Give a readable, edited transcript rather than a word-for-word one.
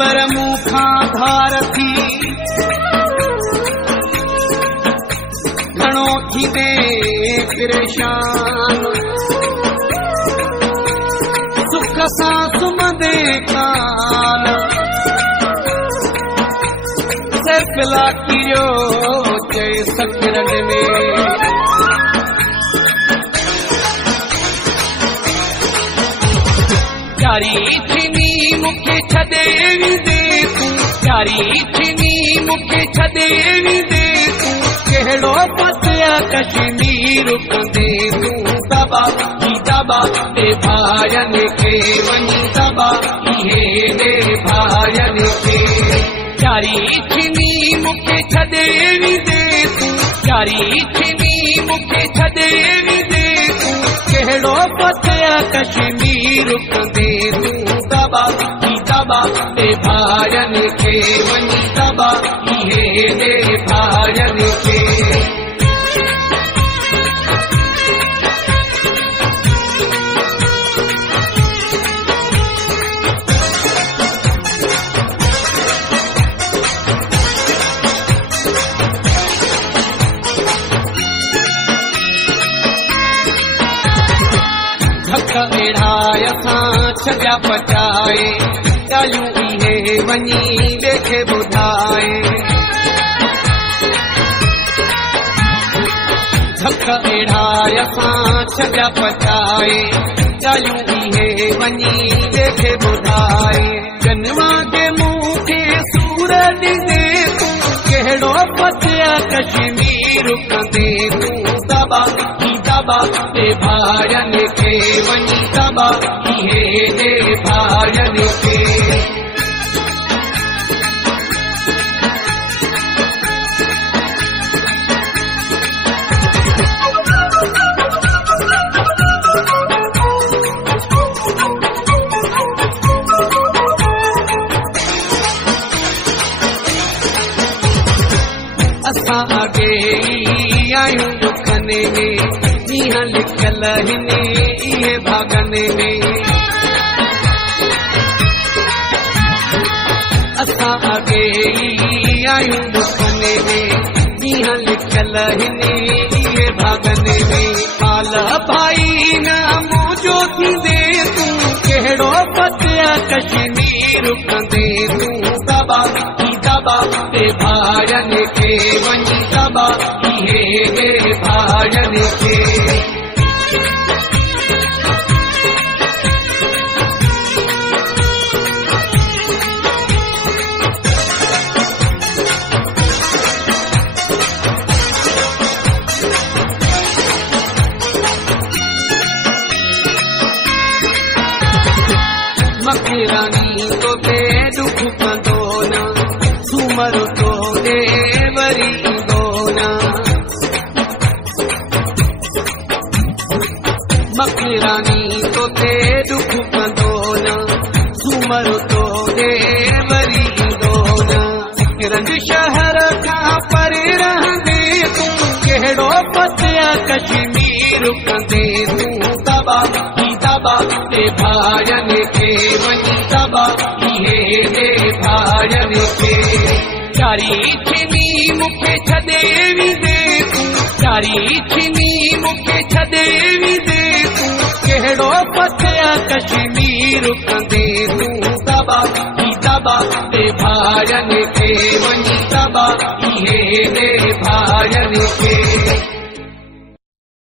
पर मूंखां धार थी घणो थींदे परेशान सुख सां सुम्हंदे कान सिरफिला किरियो चए सखरन में प्यारी थीनी मूंखे छॾे वेंदे तूं प्यारी थीनी मूंखे छॾे वेंदे तूं कहिड़ो पतिया कश्मीर कंदे तूं दबा ही दबा ते भाइनि खे वञी दबा इहे ने भाइनि खे प्यारी थीनी मूंखे छॾे वेंदे तूं प्यारी थीनी मूंखे छॾे वेंदे तूं कहिड़ो पतिया कश्मीर कंदे तूं दबा ही दबा ते भाइनि खे वञी दबा इहे ने भाइनि खे धक वेढ़ाए असां छॾिया पचाए ॻाल्हियूं इहे वञी वेखे ॿुधाए धक वेढ़ाए असां छॾिया पचाए ॻाल्हियूं इहे वञी वेखे ॿुधाए जनवा जे मुंहुं खे सूर ॾींदे तूं कहिड़ो पतिया कश्मीर कंदे तूं दबा ही दबा ते भाइनि खे वञी दबा इहे ने भाइनि खे असां अॻे आहियूं दुखने में ईअं लिखियल हिन इहे भागने में असां अॻे आहियूं दुखने में ईअं लिखियल हिन इहे भागने में हाल भाई न मुंहिंजो थींदे तूं कहिड़ो पतिया कश्मीर कंदे तूं दबा ही दबा ते भाइनि खे वञी दबा इहे ने भाइनि खे मखरानी तो ते दुख कंदो न सूमर तो दे वरी ईंदो न मखरानी तो ते दुख कंदो न सूमर तो दे वरी ईंदो न रंग शहर खां परे रहंदे तूं कहिड़ो पतिया कश्मीर कंदे तूं दबा ही दबा ते भाइनि खे वञी दबा इहे ने भाइनि खे प्यारी थीनी मूंखे छॾे वेंदे तूं प्यारी थीनी मूंखे छॾे वेंदे तूं कहिड़ो पतिया कश्मीर कंदे तूं दबा ही दबा ते भाइनि खे वञी दबा इहे ने भाइनि खे